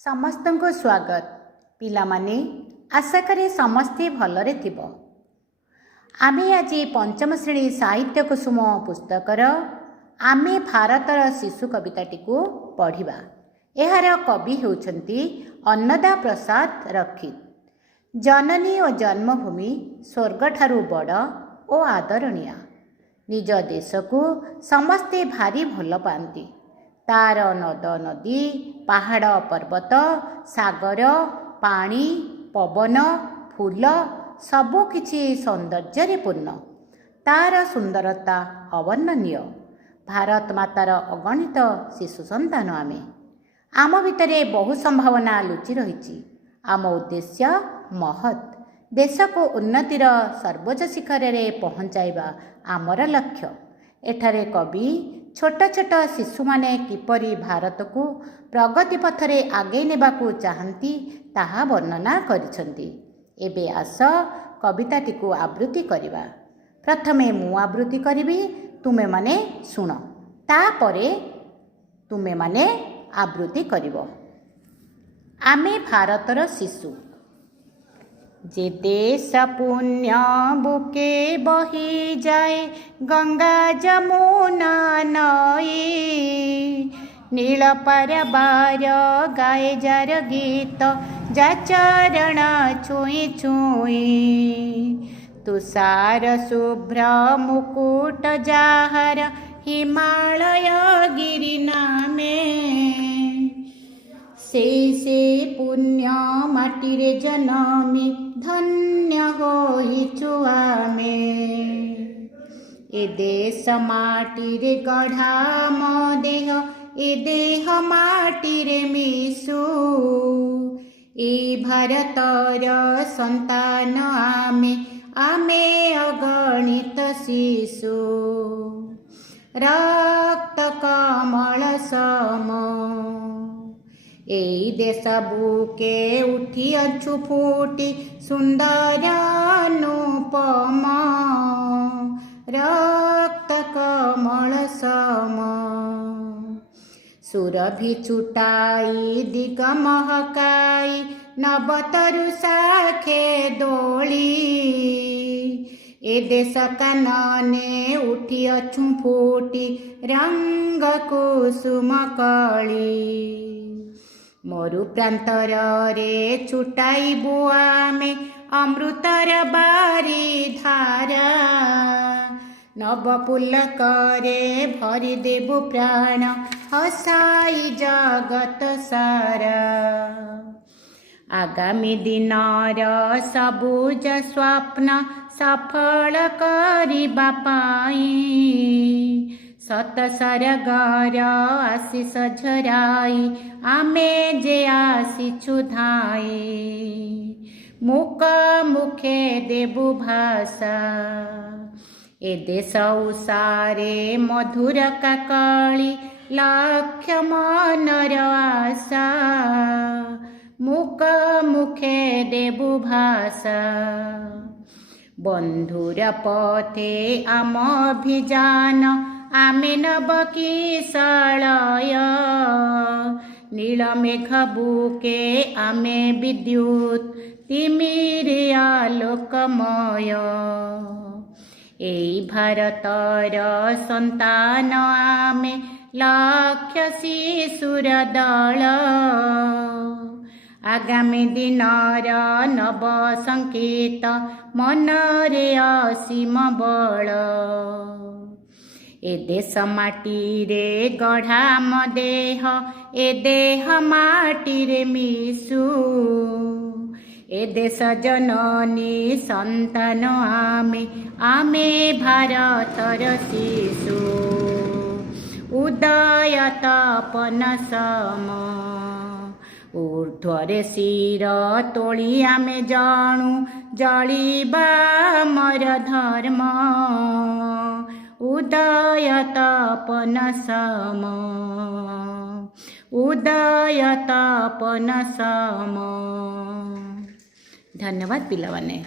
समस्त को स्वागत। पिलामाने आशा करे समस्ते भलरे थिबो। आमे आज पंचम श्रेणी साहित्य कुसुम पुस्तकर आमे भारतर शिशु कविताटी को पढ़िबा। एहार कवि हेउछंती अन्नदा प्रसाद रक्षित। जननी और जन्मभूमि स्वर्ग ठारू बड़ और आदरणीय। निज देश को समस्ते भारी भल पाती। तार नद नदी पहाड़ पर्वत सागर पानी पवन फूल सबकिछि सौंदर्य पूर्ण। तार सुंदरता अवर्णनीय। भारत मातार अगणित शिशु संतान आम भितरे बहु संभावना लुचि रही। आम उद्देश्य महत्। देश को उन्नतिर सर्वोच्च शिखर में पहुँचाइबा आमर लक्ष्य। एठारे कवि छोट छोट शिशु माने किपरि भारत को प्रगति पथरे आगे नेबाकू चाहती ताहा वर्णना करिसंती। एबे आस कविताटी को आवृत्ति करिबा। प्रथमे मु आवृत्ति करिबी, तुमे माने सुन, तापरे तुमे माने आवृत्ति करिबो। आमे भारतर शिशु। जे देश पुण्य बुके बही जाए गंगा जमुना नई। नील परबार गाए जार गीत जा चरण छुई छुई। तुषार शुभ्र मुकुट जाहर हिमालय गिरि नामे। से पुण्य माटीरे जनमी धन्य होइछु आमे। ए देश माटीरे गढ़ा मो देह ए देह माटीरे मिशु। ए भारतर संतान आमे आमे अगणित शिशु। रक्त कमल सम एई देश बुके उठी अछु फूटी सुंदर अनुपम। रक्त कमल सम सुरभि छुटाई दिग महकाई नवतरु शाखे दोली। ए देश कानने उठी अछु फूटी रंग कुसुम कली। मरु प्रांतर रे छुटाइबु आमे अमृतर बारी धारा। नव पुलकरे भरी देबु प्राण हसाई जगत सारा। आगामी दिनर सबुज स्वप्न सफल करिबा पाई। सत सरगर आशीष झराई आमे जे आसीछु धाई। मुख मुखे देबु भाषा ए देश उसारे मधुर काकली लक्ष्य मनर आशा। मुख मुखे देबु भाषा बंधुर पथे आम अभिजान आमे नव किशलय। नील मेघ बुके आमे विद्युत तिमिरे आलोकमय। एई भारतर संतान आमे लक्ष्य शिशुर दल। आगामी दिनर नव संकेत मनरे असीम बल। ए देश माटीरे गढ़ा म देह ए देह माटीरे मिशु। ए देश जननी संतान आमे आमे भारतर शिशु। उदय तपन सम ऊर्ध्वरे शिर तोली आमे जाणु जलिबा मर धर्म। उदय तपन सम उदय तपन सम। धन्यवाद पिलामाने।